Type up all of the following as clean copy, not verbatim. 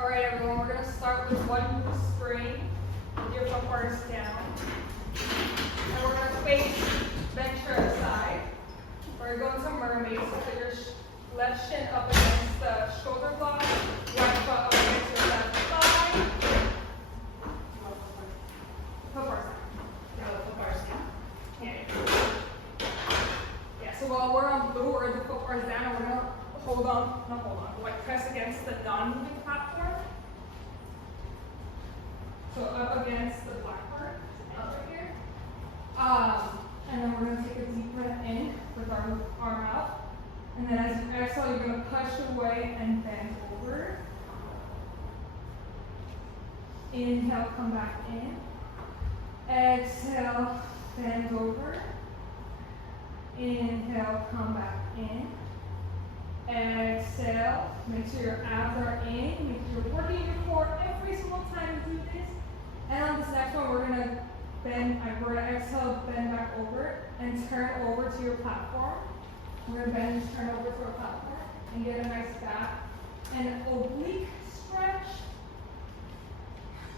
All right, everyone, we're going to start with one loose spring with your foot bars down. And we're going to face venture aside. We're going to mermaid, so put your left shin up against the shoulder block, right foot up against your left thigh. Foot bars down. No, foot bars down. Yeah, so while we're on blue or the foot bars down, we're going to like press against the non-moving platform. So up against the black part, over here. And then we're going to take a deep breath in with our arm out. And then as you exhale, you're going to push away and bend over. Inhale, come back in. Exhale, bend over. Inhale, come back in. Exhale, make sure your abs are in, make sure you're working your core every single time you do this. And on this next one, we're going to exhale, bend back over, and turn over to your platform. We're going to bend and turn over to our platform, and get a nice back and oblique stretch.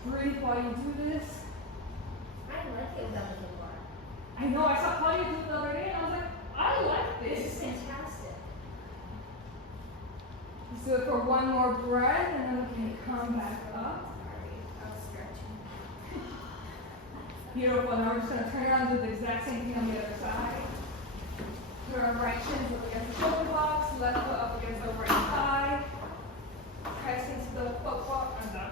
Breathe while you do this. I like it without the foot bar. I know, I saw Claudia do it the other day, and I was like, I like this. This is fantastic. Let's do it for one more breath, and then we can come back up. Sorry, I was stretching. Beautiful. Now we're just going to turn around and do the exact same thing on the other side. Put our right shins up against the shoulder blocks, left foot up against the right thigh. Press into the foot block and the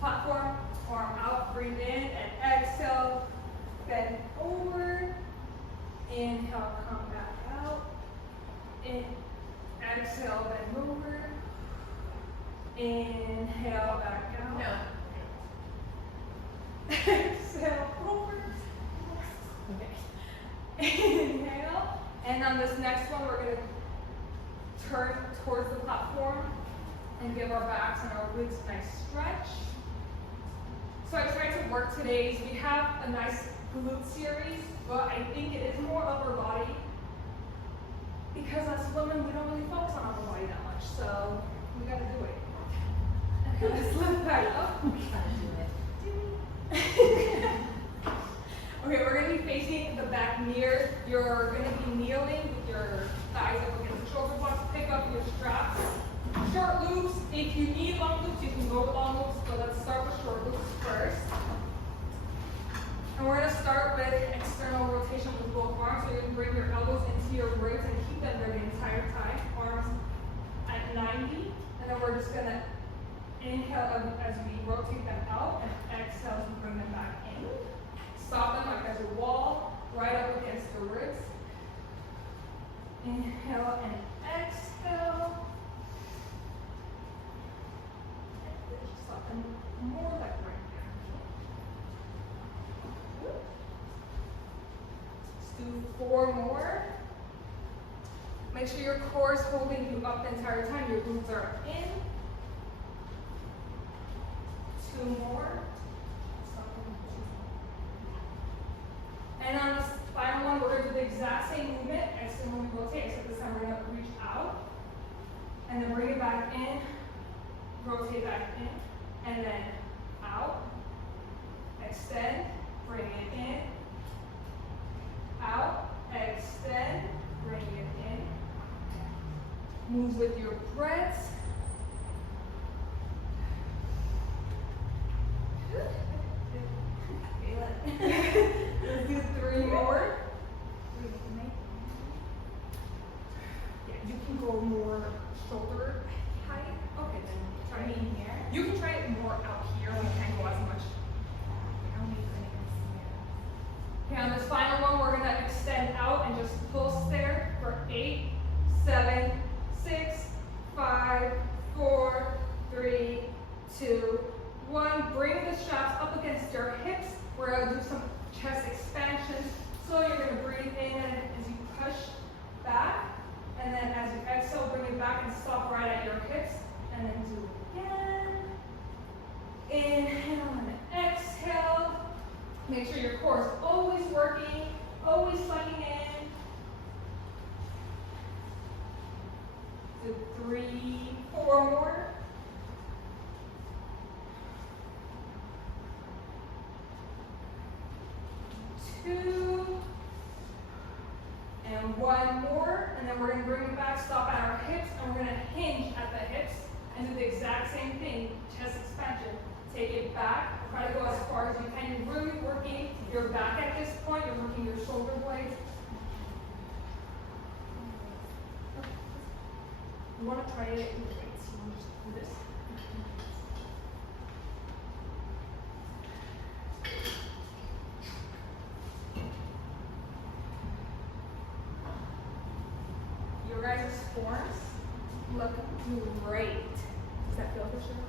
platform. Arm out, breathe in, and exhale. Bend over. Inhale, come back out. Exhale, bend over. Inhale, back out. No. Exhale, forward. Okay. Inhale. And on this next one, we're going to turn towards the platform and give our backs and our glutes a nice stretch. So I tried to work today's. We have a nice glute series, but I think it is more upper body because as women, we don't really focus on upper body that much. So we got to do it. Okay, let's lift that up. We gotta do it. Okay, we're going to be facing the back near. You're going to be kneeling with your thighs up against the shoulder blocks. Pick up your straps. Short loops. If you need long loops, you can go with long loops, but let's start with short loops first. And we're going to start with external rotation with both arms. So you can bring your elbows into your ribs and keep them there the entire time. Arms at 90. And then we're just going to inhale as we rotate them out and exhale as we bring them back in. Stop them like there's a wall right up against the ribs. Inhale and exhale. Stop them more like right there. Let's do 4 more. Make sure your core is holding you up the entire time. Your glutes are in. 2 more. And on this final one, we're going to do the exact same movement as when we rotate, except this time we're going to reach out, and then bring it back in, rotate back in, and then out, extend, bring it in, out, extend, bring it in. Move with your breath. Let's do 3 more. Yeah, you can go more shoulder height. Okay, then try it in here. You can try it more out here when you can't go as much. Okay, on this final one, we're going to extend out and just pulse there for 8, 7, 6, 5, 4, 3, 2, 1. Bring the straps up against your hips. We're going to do some chest expansions. So you're going to breathe in as you push back. And then as you exhale, bring it back and stop right at your hips. And then do it again. Inhale and exhale. Make sure your core is always working, always sucking in. Do 3, 4 more. 2. And 1 more, and then we're going to bring it back, stop at our hips, and we're going to hinge at the hips and do the exact same thing, chest expansion. Take it back, try to go as far as you can. You're really working your back at this point, you're working your shoulder blades. You want to try it with weights, you want to just do this. Your guys' forms look great. Does that feel good, Sugar?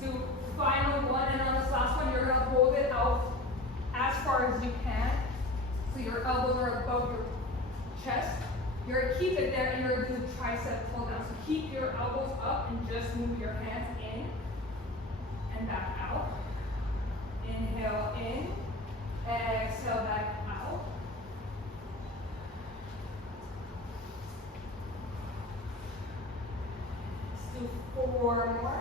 Do final one, and on this last one, you're gonna hold it out as far as you can. So your elbows are above your chest. You're gonna keep it there, and you're gonna do the tricep pull down. So keep your elbows up and just move your hands in and back out. Inhale in, exhale back out. Let's do 4 more.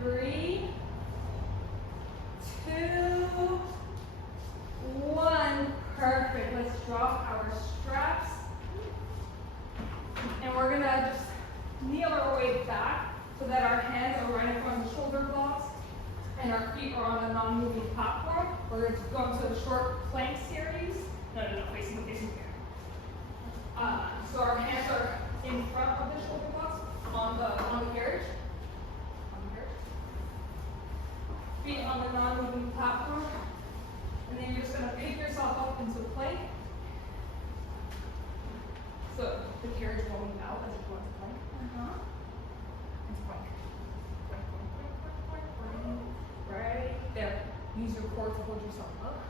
3, 2, 1. Perfect. Let's drop our straps. And we're going to just kneel our way back so that our hands are right in front of the shoulder blocks and our feet are on a non-moving platform. We're going to go into a short plank series. No, facing here. So our hands are in front of the shoulder blocks on the carriage. Feet on the non-moving platform, and then you're just going to pick yourself up into plank. So the carriage will move out as you go into plank. Into plank. Plank. Right there. Use your core to hold yourself up.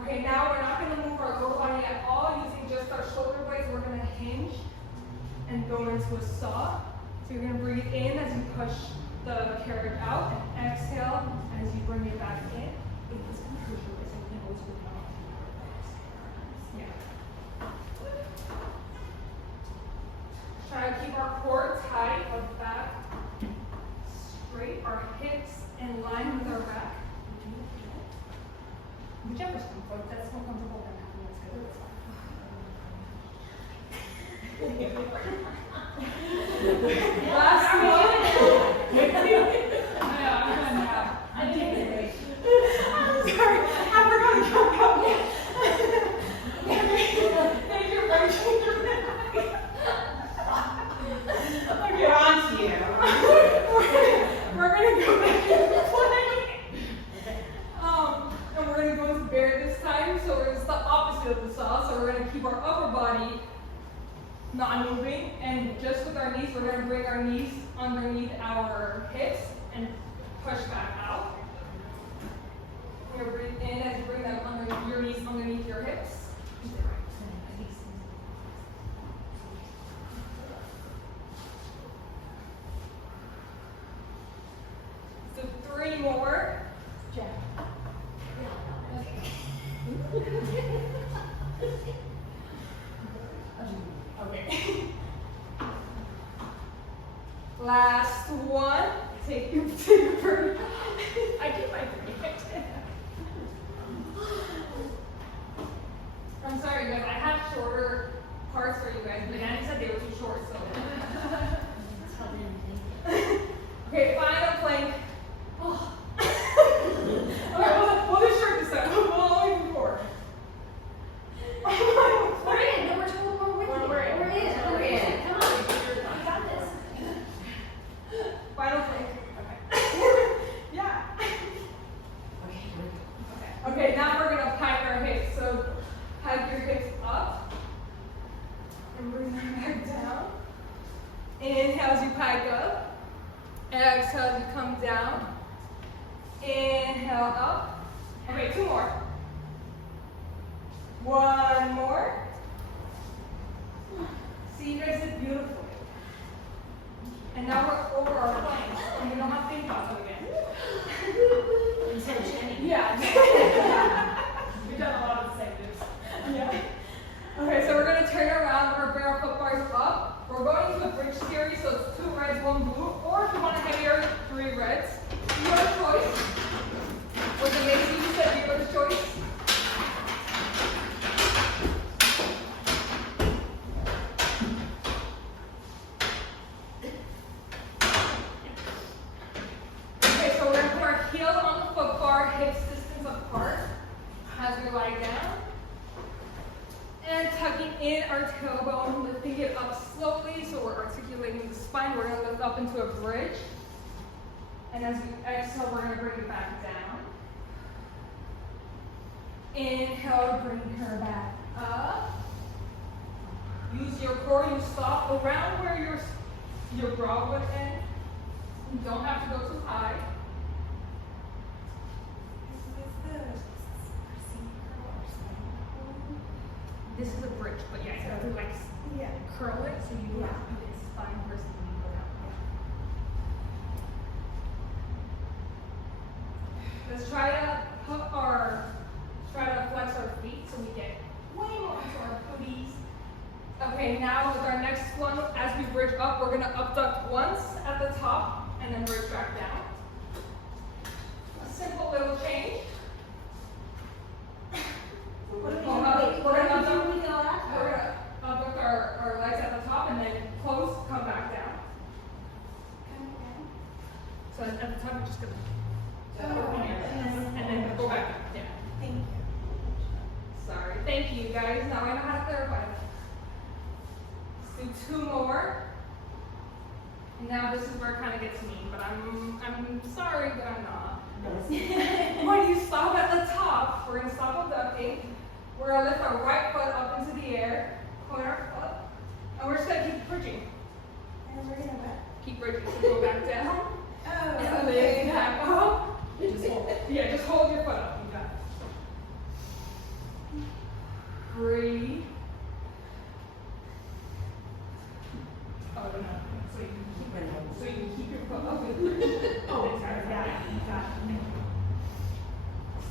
Okay, now we're not going to move our lower body at all using just our shoulder blades. We're going to hinge and go into a saw. So you're going to breathe in as you push the carriage out, and exhale as you bring it back in. It's going to push your waist, so you can always bring it out. Yeah. Try to keep our core tight, our back straight, our hips in line with our back. Whichever's comfortable, that's more comfortable than having this good. Last one. Sorry, I forgot to come out. Thank you for okay. We're on to you. We're going to go back into plank. And we're going to go into bear this time. So it's the opposite of the saw. So we're going to keep our upper body not moving, and just with our knees, we're going to bring our knees underneath our hips and push back out. You're breathe in as you bring them underneath your knees underneath your hips. So 3 more. Okay. Last one. Take your breath. I keep my breath. I'm sorry, guys. I have shorter parts for you guys, but Annie said they were too short, so. Okay, final plank. Oh. Okay, we'll do short this time. We'll only do 4. We're in. No, we're told we're with you. We're in. We're in. Come on. You got this. Final plank. Okay. Yeah. Okay, now we're gonna pike our hips. So pike your hips up and bring them back down. Inhale as you pike up. Exhale as you come down. Inhale up. Okay, 2 more. 1 more. See, you guys did beautifully. And now we're over our planks, and we don't have to think about them again. Yeah. We've done a lot of the same moves. Yeah. Okay, so we're going to turn around. We're going to bring our foot bars up. We're going to a bridge series, so it's 2 reds, 1 blue. Or if you want a heavier, 3 reds. in our tailbone, lifting it up slowly so we're articulating the spine. We're going to lift up into a bridge. And as we exhale, we're going to bring it back down. Inhale, bring her back up. Use your core. You stop around where your brow would end. You don't have to go too high. This is a bridge, but yeah, you have to like curl it so you have to do it spine first and then you go down. Let's try to flex our feet so we get way more into our booties. Okay, now with our next one, as we bridge up, we're gonna abduct once at the top and then bridge back down. A simple little change. We're gonna abduct our legs at the top and then close, come back down. So at the top, you're just gonna and then go back down. Yeah. Thank you. Sorry. Thank you, guys. Now I know how to clarify that. Let's do 2 more. And now this is where it kind of gets mean, but I'm sorry, but I'm not. When you stop at the top, we're gonna stop abducting. We're gonna lift our right foot up into the air, point our foot, and we're just gonna keep bridging. And we're gonna what? Keep bridging. So go back down. Oh, And okay. lift back up. Just hold your foot up. You got it. Breathe. Oh no. So you can keep your foot up and bridge. Oh, sorry. Got it.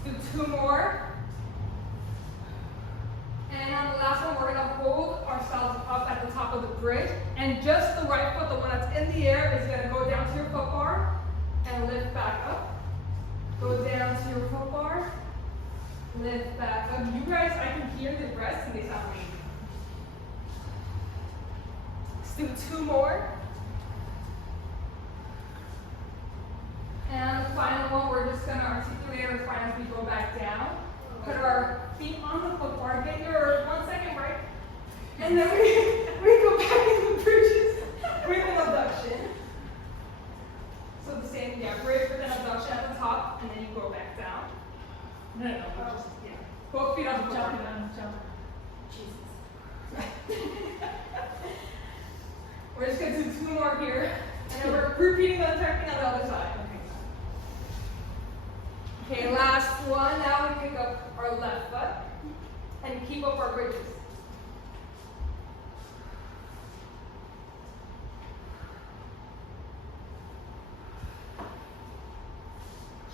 Let's do 2 more. And on the last one, we're going to hold ourselves up at the top of the bridge. And just the right foot, the one that's in the air, is going to go down to your foot bar and lift back up. Go down to your foot bar, lift back up. You guys, I can hear the breaths and they sound amazing. Let's do 2 more. And the final one, we're just going to articulate our spine as we go back down. Put our feet on the foot bar. Get your 1 second break. And then we go back into bridges with an abduction. So the same, bridge with an abduction at the top, and then you go back down. No, just, both feet on the bar. Jesus. We're just going to do 2 more here, and then we're repeating the entire thing on the other side. Okay, last one. Now we pick up our left foot and keep up our bridges.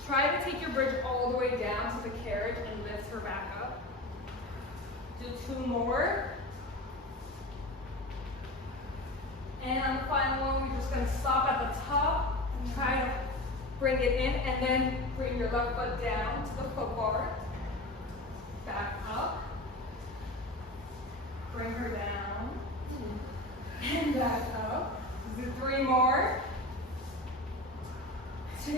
Try to take your bridge all the way down to the carriage and lift her back up. Do 2 more. And on the final one, we're just going to stop at the top and try to bring it in, and then bring your left foot down to the foot bar. Back up. Bring her down. And back up. Do 3 more. 2.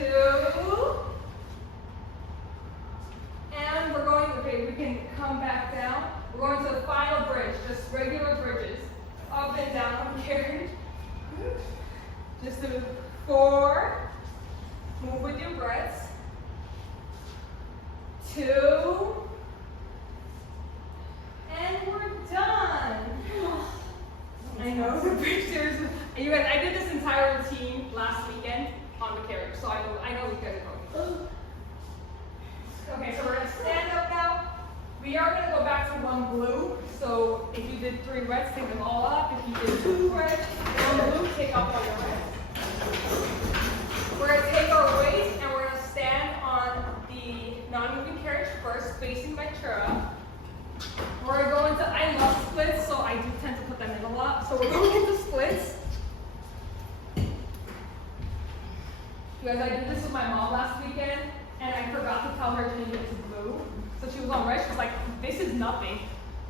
And we're going, okay, we can come back down. We're going to the final bridge, just regular bridges. Up and down on the carriage. Just do 4. Move with your breaths. 2. And we're done. I know the bridge stairs. You guys, I did this entire routine last weekend on the carriage, so I know we could go. Okay, so we're gonna stand up now. We are gonna go back to 1 blue. So if you did 3 reds, take them all up. If you did 2 reds, 1 blue, take off all your reds. We're gonna take our weight and we're gonna stand on the non-moving carriage first, facing Ventura. We're going to go into, I love splits, so I do tend to put them in a lot. So we're going into splits. You guys, I did this with my mom last weekend, and I forgot to tell her to change it to blue. So she was on red, she was like, this is nothing.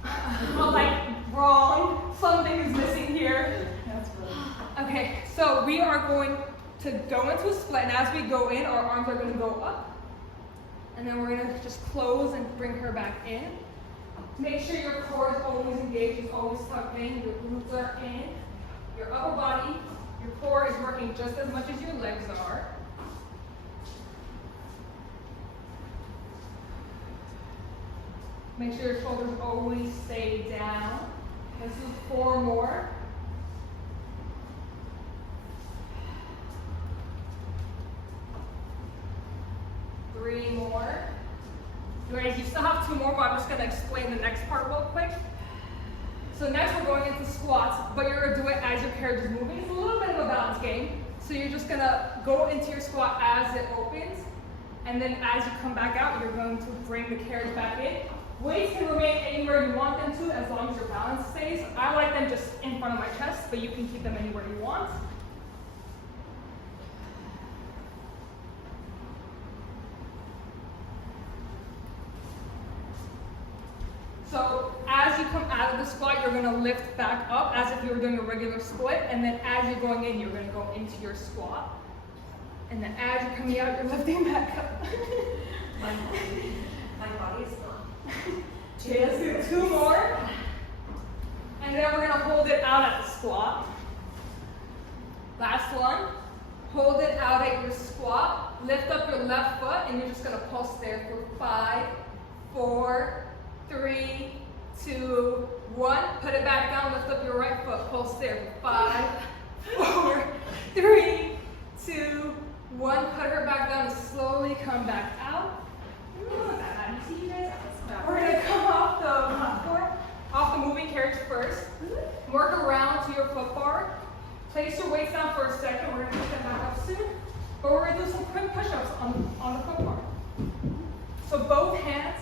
I'm like, wrong, something is missing here. That's really. Okay, so we are going to go into a split, and as we go in, our arms are going to go up. And then we're going to just close and bring her back in. Make sure your core is always engaged, it's always tucked in, your glutes are in, your upper body, your core is working just as much as your legs are. Make sure your shoulders always stay down. Let's do 4 more. Three more. Guys, you still have 2 more, but I'm just going to explain the next part real quick. So next we're going into squats, but you're going to do it as your carriage is moving. It's a little bit of a balance game. So you're just going to go into your squat as it opens, and then as you come back out, you're going to bring the carriage back in. Weights can remain anywhere you want them to as long as your balance stays. I like them just in front of my chest, but you can keep them anywhere you want. So as you come out of the squat, you're going to lift back up as if you were doing a regular split. And then as you're going in, you're going to go into your squat. And then as you're coming out, you're lifting back up. My body is gone. Okay, let's do 2 more. And then we're going to hold it out at the squat. Last one. Hold it out at your squat. Lift up your left foot, and you're just going to pulse there for 5, 4, 3, 2, 1. Put it back down, lift up your right foot, pulse there. 5, 4, 3, 2, 1. Put her back down and slowly come back out. You see, you guys? We're going to come off the platform, off the moving carriage first. Work around to your foot bar. Place your weights down for a second. We're going to pick them back up soon. But we're going to do some quick push-ups on the foot bar. So both hands.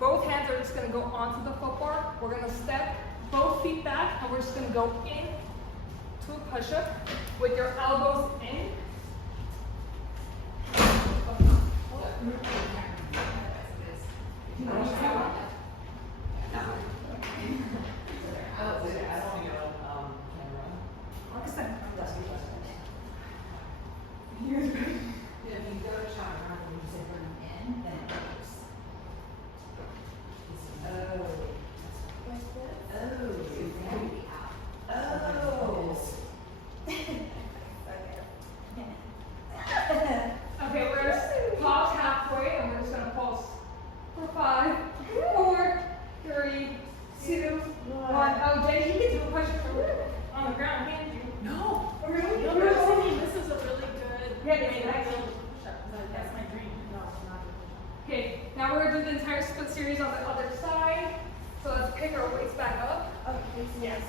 Both hands are just going to go onto the foot bar. We're going to step both feet back, and we're just going to go in to a push-up with your elbows in. Okay, we're going to pause halfway, and we're just going to pulse for 5, 4, 3, 2, 1. Oh, Jay, you can do a push-up on the ground, can't you? No. Really? No, You're no, really- this is a really good Yeah, way that's to nice. build a push-up. That's my dream. No, it's not a push-up. Okay, now we're going to do the entire split series on the other side. So let's pick our weights back up. Yes.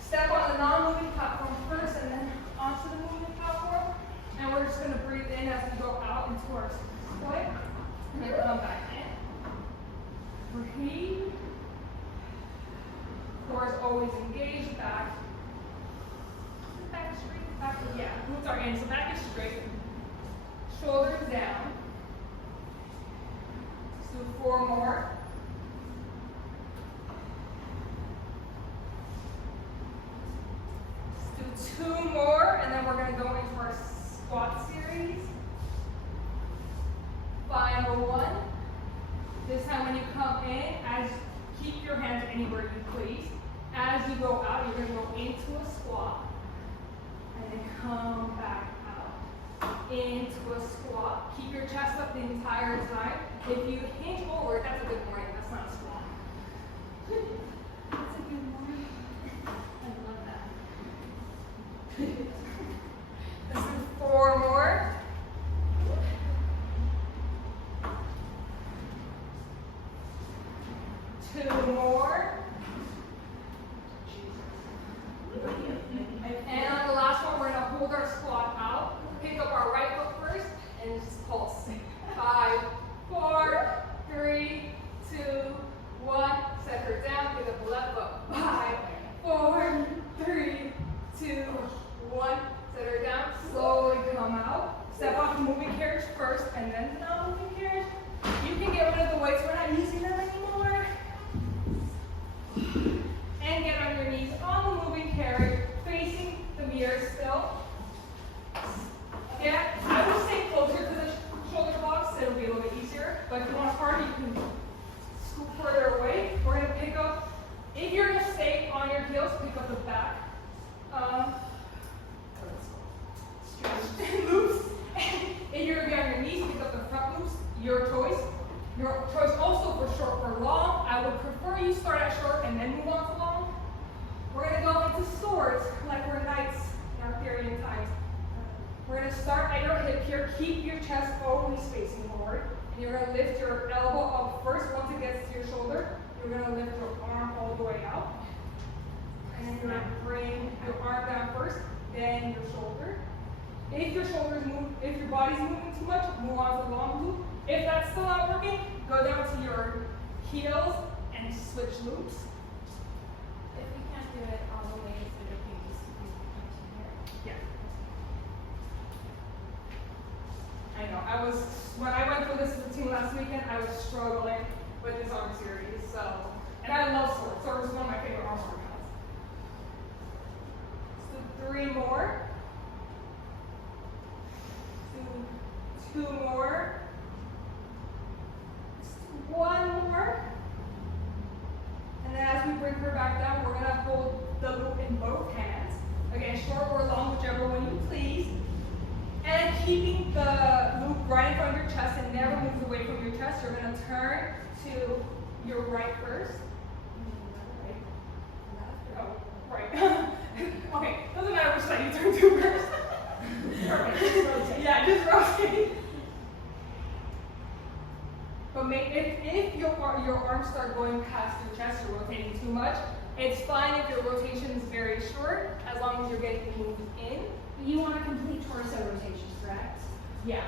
Step on the non-moving platform first, and then onto the moving platform. And we're just going to breathe in as we go out into our split. And then come back in. Breathe. Core is always engaged. Back. Back straight. Back. Yeah, glutes are in. So back is straight. Shoulders down. Let's do 4 more. Let's do 2 more, and then we're going to go into our squat series. Final one. This time when you come in, keep your hands anywhere you please. As you go out, you're going to go into a squat. And then come back out. Into a squat. Keep your chest up the entire time. If you hinge forward, that's a good morning. That's not a squat. That's a good morning. I love that. Let's do 4 more. Two more. And on the last one, we're going to hold our squat out. Pick up our right foot first and just pulse. 5, 4, 3, 2, 1. Set her down. Pick up the left foot. 5, 4, 3, 2, 1. Set her down. Slowly come out. Step off the moving carriage first and then the non-moving carriage. You can get rid of the weights. We're not using them anymore. And get on your knees on the moving carriage, facing the mirror still. Yeah, I would stay closer to want harder, you can scoop further away. We're gonna pick up, if you're gonna stay on your heels, pick up the back. Loops. If you're gonna be on your knees, pick up the front loops. Your choice. Your choice also for short or long. I would prefer you start at short and then move on to long. We're gonna go into swords like we're knights in Arthurian times. We're gonna start at your hip here. Keep your chest always facing forward. And you're gonna lift your elbow up first. Once it gets to your shoulder, you're gonna lift your arm all the way out. And then you're gonna bring your arm down first, then your shoulder. If your shoulders move, if your body's moving too much, move on to the long loop. If that's still not working, go down to your heels and switch loops. If you can't do it all the way, is it okay just to do the Yeah. I know. When I went through this routine last weekend, I was struggling with this arm series. So, and I love swords. Swords is one of my favorite arm workouts. So 3 more. 2 more. 1 more. And then as we bring her back down, we're gonna hold the loop in both hands. Again, short or long, whichever one you please. And keeping the loop right in front of your chest and never moves away from your chest, you're gonna turn to your right first. Oh, right. Okay, doesn't matter which side you turn to first. Perfect, just rotate. Yeah, just rotate. But if your arms start going past your chest, you're rotating too much. It's fine if your rotation is very short, as long as you're getting moved in. You want a complete torso rotation, correct? Yeah.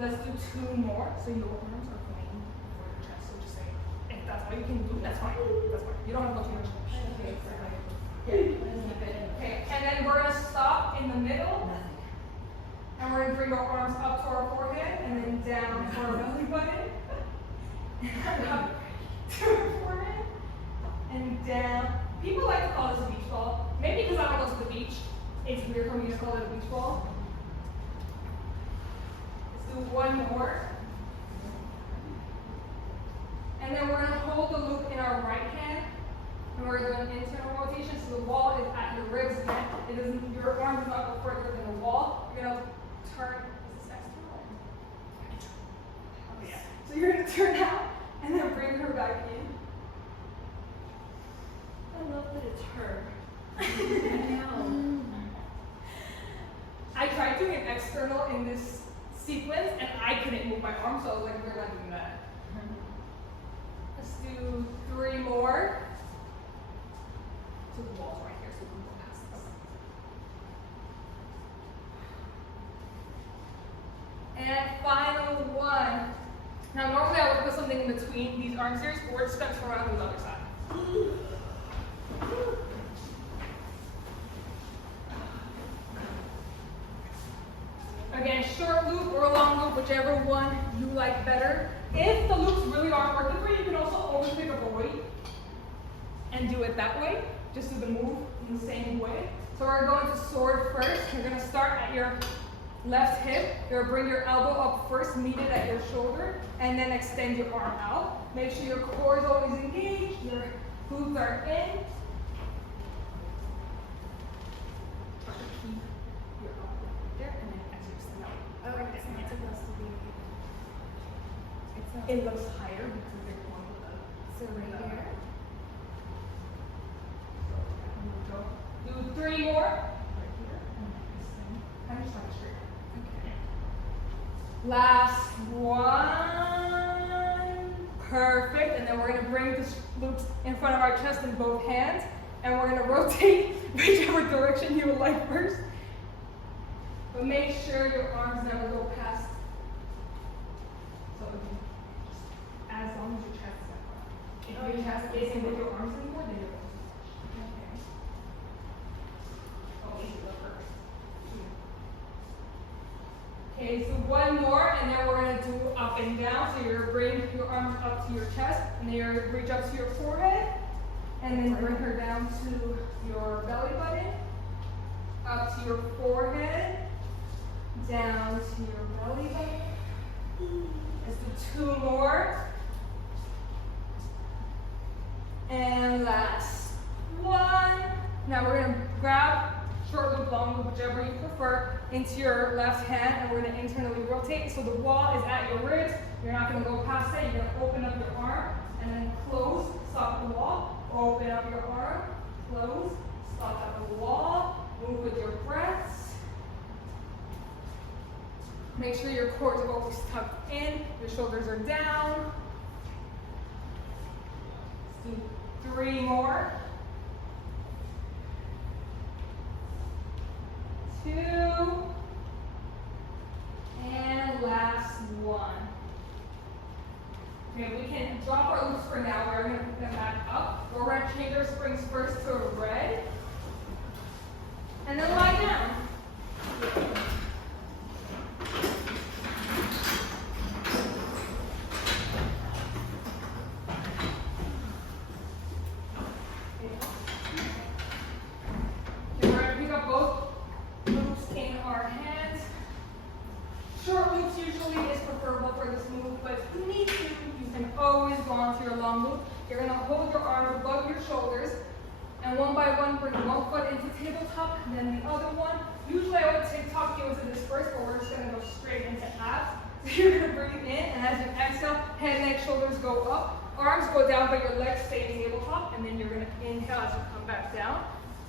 Let's do 2 more. So your arms are going for your chest. So just say, if that's what you can do, that's fine. That's fine. You don't have to go too much. Okay, Okay, and then we're gonna stop in the middle. And we're gonna bring our arms up to our forehead and then down to our belly button. Up to our forehead and down. People like to call this a beach ball. Maybe because I don't go to the beach. It's weird for me to call it a beach ball. Let's do 1 more. And then we're gonna hold the loop in our right hand. And we're doing internal rotation, so the wall is at your ribs again. It doesn't, your arm does not go further than the wall. You're gonna turn, is this external? Oh yeah. So you're gonna turn out and then bring her back in. I love that it's her. I know. I tried doing an external in this sequence and I couldn't move my arm, so I was like, we're not doing that. Let's do 3 more. So the wall's right here, so we can go past this. And final one. Now normally I would put something in between these arm series, but we're just gonna turn around to the other side. Again, short loop or long loop, whichever one you like better. If the loops really aren't working for you, you can also always pick up a weight and do it that way. Just do the move in the same way. So we're going to sword first. You're going to start at your left hip. You're going to bring your elbow up first, meet it at your shoulder, and then extend your arm out. Make sure your core is always engaged, your glutes are in. Try to keep your elbow there, and then as you extend out. Oh, it's not supposed to be. It's not. It looks higher because they're going with the. So right here. Do 3 more. Right here. And just like straight. Okay. Last one. Perfect. And then we're going to bring the loops in front of our chest in both hands. And we're going to rotate whichever direction you would like first. But make sure your arms never go past. So as long as your chest is up. If your chest isn't with your arms anymore, then you're going to. Okay, so 1 more, and then we're going to do up and down. So you're going to bring your arms up to your chest, and then you're going to reach up to your forehead, and then bring her down to your belly button, up to your forehead, down to your belly button, Let's do 2 more. And last one. Now we're gonna grab short loop, long loop, whichever you prefer, into your left hand, and we're gonna internally rotate. So the wall is at your wrist. You're not gonna go past it. You're gonna open up your arm and then close, stop the wall. Open up your arm, close, stop at the wall. Move with your breaths. Make sure your core is always tucked in. Your shoulders are down. Let's do 3 more. 2. And last one. Okay, we can drop our loops for now. We're going to put them back up. We're going to change our springs first to a red. And then lie down. Okay, we're going to pick up both loops in our hands. Short loops usually is preferable for this move, but if you need to, you can always go on to your long loop. You're going to hold your arms above your shoulders, and one by one bring one foot into tabletop, and then the other one. Usually I would say tuck heels into this first, but we're just going to go straight into abs. So you're going to breathe in, and as you exhale, head, neck, shoulders go up. Arms go down, but your legs stay tabletop, and then you're going to inhale as you come back down,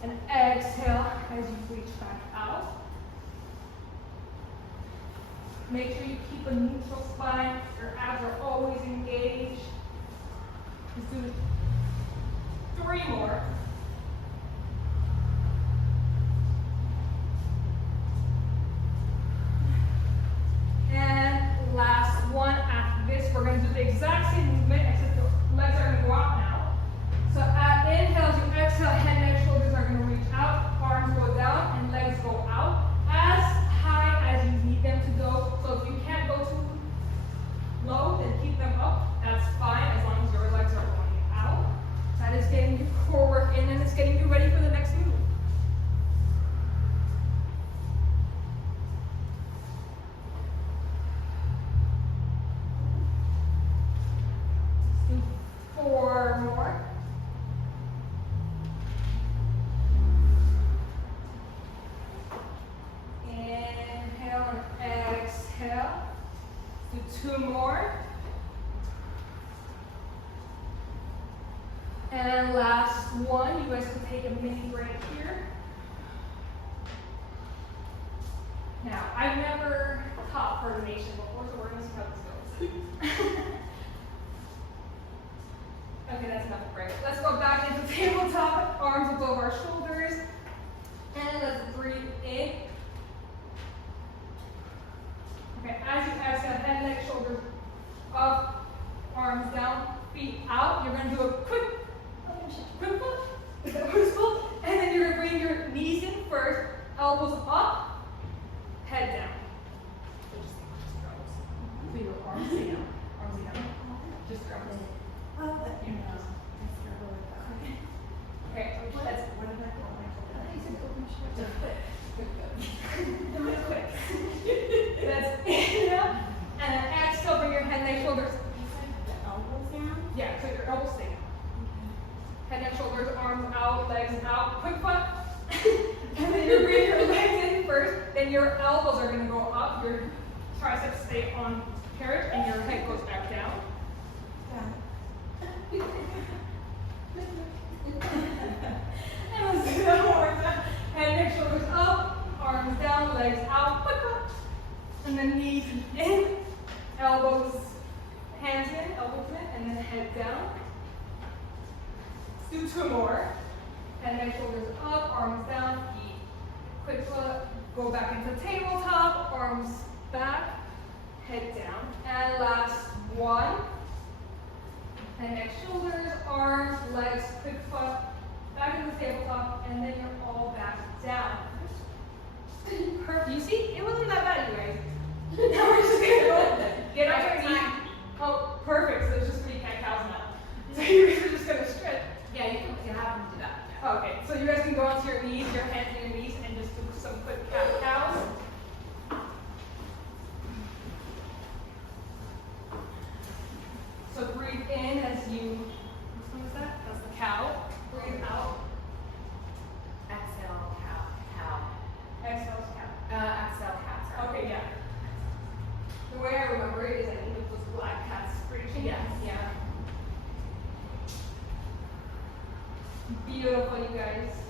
and exhale as you reach back out. Make sure you keep a neutral spine. Your abs are always engaged. Let's do 3 more. And last one. After this, we're going to do the exact same movement, except the legs are going to go out now. So at inhale, as you exhale, head, neck, shoulders are going to reach out, arms go down, and legs go out as high as you need them to go. So if you can't go too low, then keep them up. That's fine, as long as your legs are going out. That is getting your core work in, and it's getting you ready for the next move. Do 4 more. Inhale and exhale. Do 2 more. And last one. You guys can take a mini break here. Now, I've never taught coordination before, so we're going to see how this goes. Okay, that's enough break. Let's go back into tabletop, arms above our shoulders. And let's breathe in. Okay, as you exhale, head, neck, shoulders up, arms down, feet out. You're going to do a quick foot. Is that useful? And then you're going to bring your knees in first, elbows up, head down. So your arms down, just drop it. Okay, that's what did I call my shoulder? Quick. That's inhale, and then exhale, bring your head, neck, shoulders. The elbows down? Yeah, so your elbows stay down. Head, neck, shoulders, arms out, legs out, quick foot. And then you bring your legs in first, then your elbows are going to go up, your triceps stay on carriage, and your head goes back down. And let's do that one more time. Head, neck, shoulders up, arms down, legs out, quick foot. And then knees in, elbows, hands in, elbows in, and then head down. Let's do 2 more. Head, neck, shoulders up, arms down, feet. Quick foot, go back into tabletop, arms back, head down. And last one. Head, neck, shoulders, arms, legs, quick foot, back into tabletop, and then you're all back down. Perfect. You see? It wasn't that bad, you guys. Now we're just gonna go get on your knees. Oh, perfect. So it's just 3 cat-cows now. So you guys are just gonna stretch. Yeah, you can have them do that. Oh, okay, so you guys can go onto your knees, your hands and your knees, and just do some quick cat-cows. guys.